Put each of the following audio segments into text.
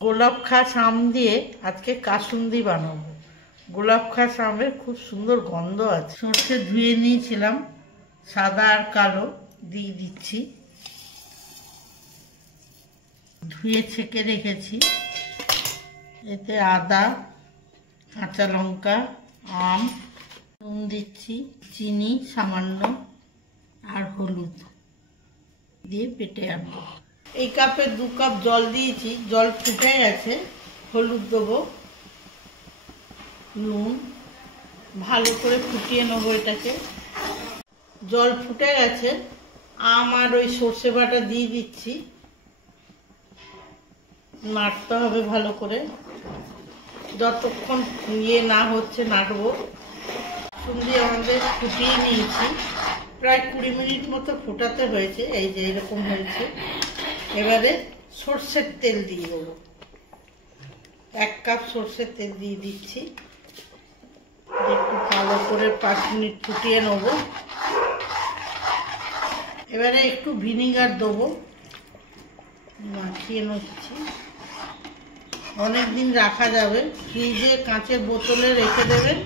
গোলাপ খাস আম দিয়ে আজকে কাসুন্দি বানাবো। গোলাপ খাস আমের খুব সুন্দর গন্ধ আছে। সর্ষে ধুয়ে নিয়েছিলাম, সাদা আর কালো দিয়ে দিচ্ছি। ধুয়ে ছেঁকে রেখেছি। এতে আদা, কাঁচা লঙ্কা, আম, নুন দিচ্ছি, চিনি সামান্য আর হলুদ দিয়ে বেটে আনবো। এই কাপে 2 কাপ জল দিয়েছি, জল ফুটে গেছে। হলুদ দেবো, নুন, ভালো করে ফুটিয়ে নেবো এটাকে। জল ফুটে গেছে, আম আর ওই সর্ষে বাটা দিয়ে দিচ্ছি। নাড়তে হবে ভালো করে, যতক্ষণ না হচ্ছে নাড়বো। সুন্দর আমাদের ফুটিয়ে নিয়েছি, প্রায় 20 মিনিট মতো ফোটাতে হয়েছে। এই যে এরকম হয়েছে। এবারে সর্ষের তেল দিয়ে দেবো। 1 কাপ সর্ষের তেল দিয়ে দিচ্ছি। একটু ভালো করে 5 মিনিট ফুটিয়ে নেব। এবারে একটু ভিনিগার দেবো, মাখিয়ে নিচ্ছি। অনেক দিন রাখা যাবে, ফ্রিজে কাঁচের বোতলে রেখে দেবেন,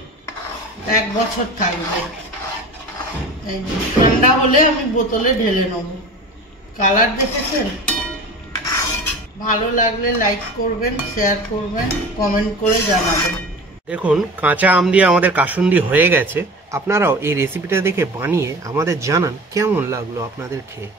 1 বছর থাকবে। ঠান্ডা হলে আমি বোতলে ঢেলে নেব। কালার দেখেছেন? ভালো লাগলে লাইক করবেন, শেয়ার করবেন, কমেন্ট করে জানাবেন। দেখুন, কাঁচা আম দিয়ে আমাদের কাসুন্দি হয়ে গেছে। আপনারাও এই রেসিপিটা দেখে বানিয়ে আমাদের জানান কেমন লাগলো আপনাদের খেয়ে।